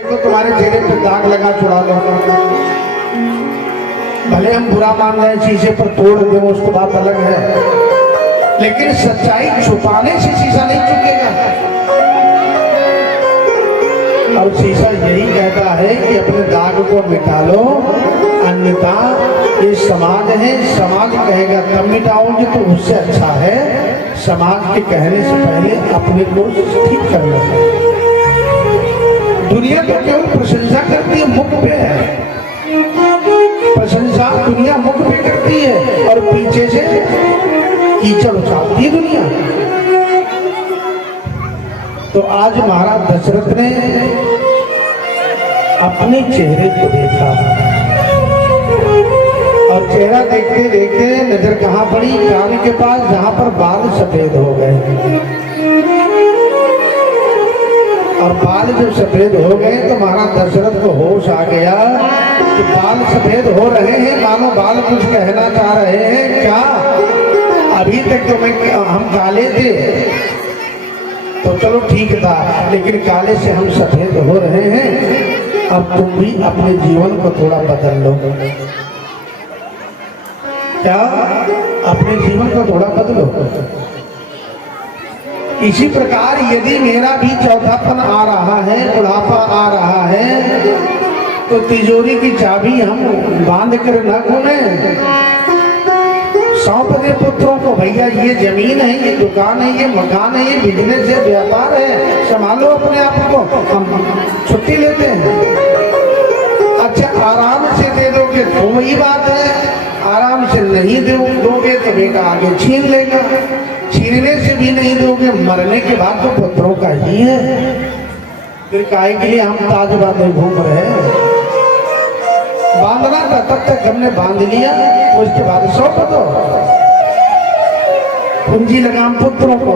तो तुम्हारे चेहरे पे दाग लगा छुड़ा लो, भले हम बुरा मान रहे हैं, शीशे पर तोड़ दे उसको बात अलग है, लेकिन सच्चाई छुपाने से शीशा नहीं चुकेगा। और शीशा यही कहता है कि अपने दाग को मिटा लो, अन्यथा ये समाज है, समाज कहेगा तब मिटाओगे तो उससे अच्छा है समाज के कहने से पहले अपने को ठीक कर लो। दुनिया तो केवल प्रशंसा करती है, मुख पे है प्रशंसा, दुनिया मुख पे करती है और पीछे से कीचड़ उछालती है दुनिया। तो आज महाराज दशरथ ने अपने चेहरे को देखा और चेहरा देखते देखते नजर कहाँ पड़ी, कान के पास, जहां पर बाल सफेद हो गए। और बाल जब सफेद हो गए तो महाराज दशरथ को होश आ गया कि बाल सफेद हो रहे हैं, मानो बाल कुछ कहना चाह रहे हैं। क्या अभी तक तो हम काले थे तो चलो ठीक था, लेकिन काले से हम सफेद हो रहे हैं, अब तुम भी अपने जीवन को थोड़ा बदल लो। क्या अपने जीवन को थोड़ा बदलो। इसी प्रकार यदि मेरा भी चौथापन आ रहा है, बुढ़ापा आ रहा है, तो तिजोरी की चाबी हम बांध कर न घूमें। सौंप दे पुत्रों को, भैया ये जमीन है, ये दुकान है, ये मकान है, ये बिजनेस है, व्यापार है, संभालो अपने आप को, हम छुट्टी लेते हैं। अच्छा आराम से दे दोगे तो वही बात है, आराम से नहीं दोगे तो बेटा आगे छीन लेगा, छीनने से भी नहीं दोगे, मरने के बाद तो पुत्रों का ही है। फिर काहे के लिए हम ताज बांधे घूम रहे हैं। बांधना था तब तक हमने बांध लिया, उसके बाद सौंप दो पूंजी लगाम पुत्रों को,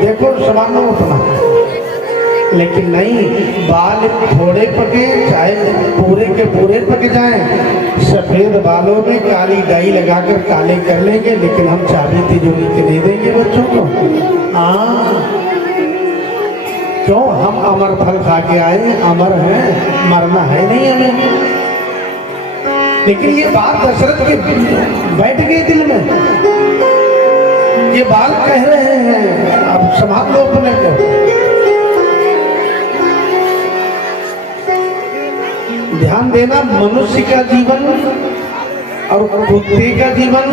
देखो संभालो अपना। लेकिन नहीं, बाल थोड़े पके चाहे पूरे के पूरे पक जाएं, सफेद बालों में काली डाई लगाकर काले कर लेंगे, लेकिन हम चाबी तिजोरी के दे देंगे बच्चों को। क्यों? हम अमर फल खा के आए, अमर हैं, मरना है नहीं हमें। लेकिन ये बात दशरथ के बैठ गई दिल में, ये बाल कह रहे हैं अब संभाल लो अपने को। ध्यान देना, मनुष्य का जीवन और कुत्ते का जीवन,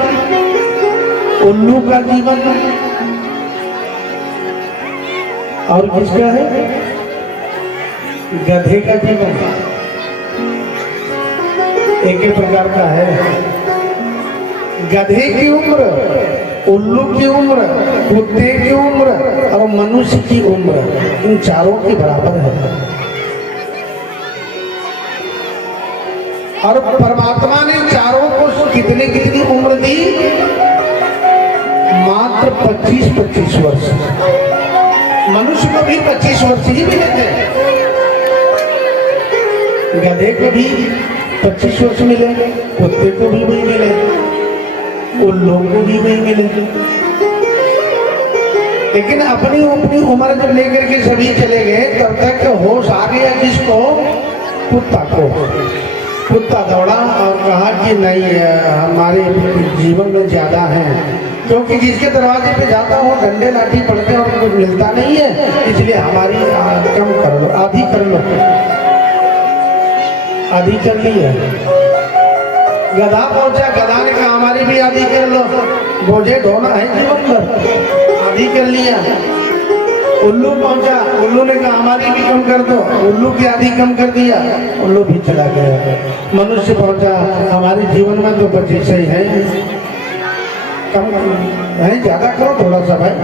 उल्लू का जीवन और किसका है? गधे का जीवन एक ही प्रकार का है। गधे की उम्र, उल्लू की उम्र, कुत्ते की उम्र और मनुष्य की उम्र, इन चारों के बराबर है। और परमात्मा ने चारों को कितनी कितनी उम्र दी? मात्र 25-25 वर्ष। मनुष्य को भी 25 वर्ष ही मिले थे, गधे को भी 25 वर्ष मिले, कुत्ते को भी वही मिले, उल्लू को भी वही मिले। लेकिन अपनी अपनी उम्र जब लेकर के सभी चले गए, तब तक होश आ गया किसको? कुत्ता को। कुत्ता दौड़ा और कहा कि नहीं, हमारे जीवन में ज्यादा है, क्योंकि जिसके दरवाजे पे जाता हो डंडे लाठी पड़ते हैं और कुछ मिलता नहीं है, इसलिए हमारी कम कर लो, आधी कर लो। आधी कर ली है। गधा पहुंचा, गधा ने कहा हमारी भी आधी कर लो, बोझे ढोना है जीवन भर, आधी कर लिया। उल्लू पहुंचा, उल्लू ने कहा हमारी भी कम कर दो, उल्लू की आधी कम कर दिया, उल्लू भी चला गया। मनुष्य पहुंचा, हमारे जीवन में तो 25 ही है, कम है, ज्यादा करो थोड़ा सा भाई।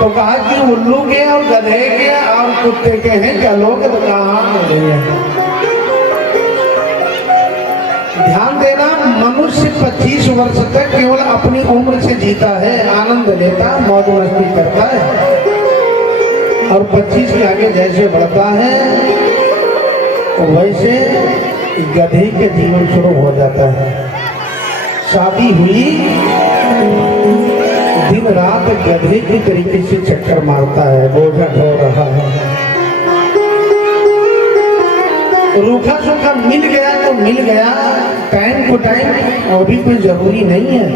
तो कहा कि उल्लू के और गधे के और कुत्ते के हैं, क्या लोग तो कहाँ मिलेंगे। ध्यान देना, मनुष्य 25 वर्ष तक केवल अपनी उम्र से जीता है, आनंद लेता, मौज मस्ती करता है, और 25 के आगे जैसे बढ़ता है वैसे गधे के जीवन शुरू हो जाता है। शादी हुई, दिन रात गधे की तरीके से चक्कर मारता है, बोझा ढो रहा है। रूखा सूखा मिल गया तो मिल गया, टाइम टू टाइम, और भी कोई जरूरी नहीं है।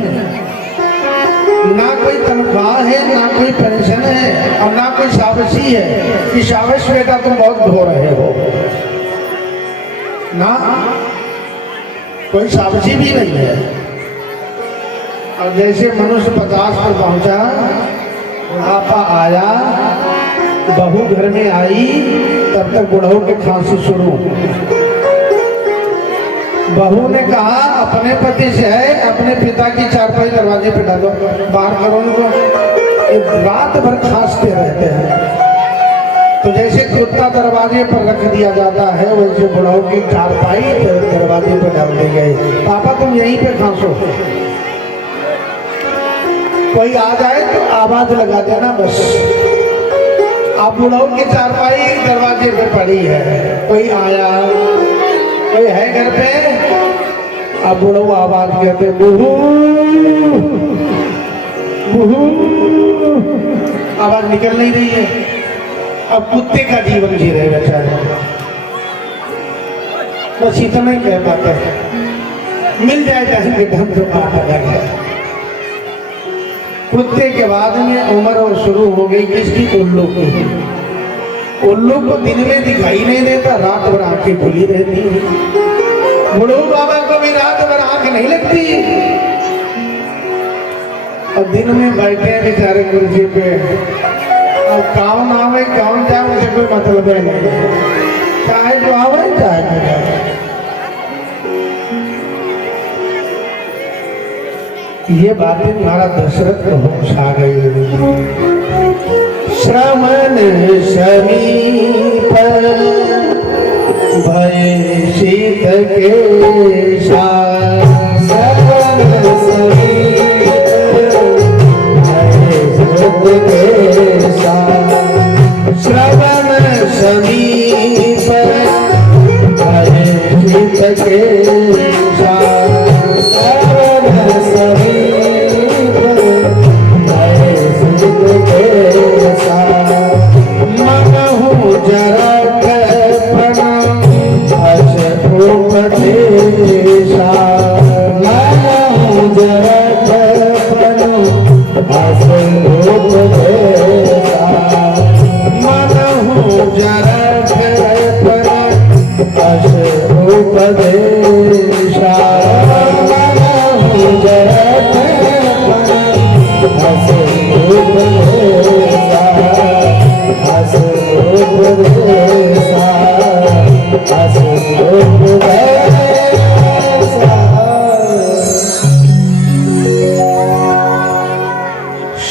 ना कोई तनख्वाह है, ना कोई पेंशन है, और ना कोई शाबाशी है कि शाबाश बेटा तुम बहुत धो रहे हो, ना कोई शाबाशी भी नहीं है। और जैसे मनुष्य 50 पर पहुंचा, बुढ़ापा आया, बहू घर में आई, तब तक बुढ़ऊ की खांसी शुरू। बहू ने कहा अपने पति से है, अपने पिता की चारपाई दरवाजे पे डालो, बाहर करो उनको, रात भर खांसते रहते हैं। तो जैसे कुत्ता दरवाजे पर रख दिया जाता है, वैसे बुढ़ऊ की चारपाई दरवाजे पर डाल दी गई, पापा तुम यहीं पे खांसो, कोई आ जाए तो आवाज लगा देना बस। अब बुढ़ऊ की चारपाई दरवाजे पे पड़ी है, कोई आया, कोई है घर पे, अब बुढ़ऊ आवाज कहते बूहू बूहू, आवाज निकल नहीं रही है। अब कुत्ते का जीवन जी रहे बेचारे, बस इतना ही कह पाते हैं, मिल जाए जाएंगे ढंग से बात अलग है। कुत्ते के बाद में उम्र और शुरू हो गई किसकी? उल्लू की। उल्लू को दिन में दिखाई नहीं देता, रात भर आंखें खुली रहती है। बुढ़ऊ बाबा को भी रात भर आंख नहीं लगती, और दिन में बैठे हैं बेचारे कुर्सी पे, और कौन आवे कौन जाए उसे कोई मतलब है नहीं, चाहे जो आवे चाहे जो जाए। ये बातें हमारा दशरथ को होश आ गई। श्रवण समीप भय शीत के साथ, श्रवण समीप भय शीत के साथ, श्रवण समीप भय शीत के साथ,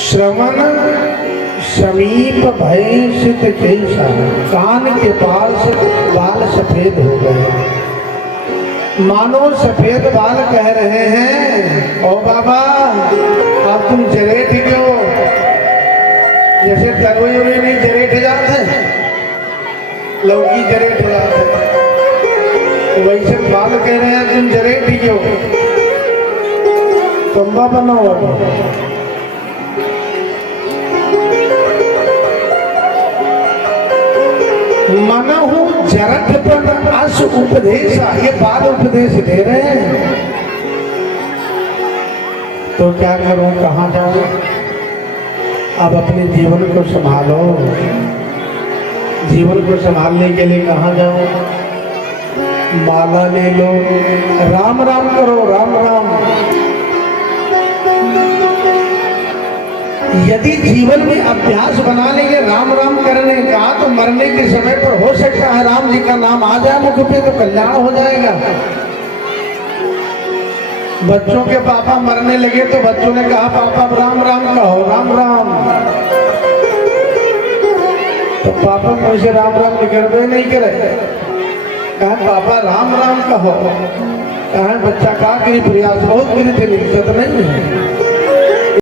श्रवण समीप भय शीत कैसा, कान के पास बाल सफेद हो गए, मानो सफेद बाल कह रहे हैं ओ बाबा अब तुम जरेठ क्यों? जैसे तरोई हुए नहीं जरेठ जाते, लौकी जरेठ जाते, तो वैसे बाल कह रहे हैं तुम जरेठ क्यों? तंबा बना हुआ मनहु जरठ पर अस उपदेश, ये बाद उपदेश दे रहे हैं, तो क्या करूं कहां जाऊं? अब अपने जीवन को संभालो, जीवन को संभालने के लिए कहां जाऊं? माला ले लो, राम राम करो, राम राम। यदि जीवन में अभ्यास बना लेंगे राम राम करने का, तो मरने के समय पर हो सकता है राम जी का नाम आ जाए मुख पे, तो कल्याण हो जाएगा। बच्चों के पापा मरने लगे तो बच्चों ने कहा पापा राम राम कहो, राम राम। तो पापा मुझे राम राम निकलवे नहीं करे, कहा पापा राम राम कहो। कहा बच्चा का करी प्रयास बहुत करी थे, लिखत नहीं है।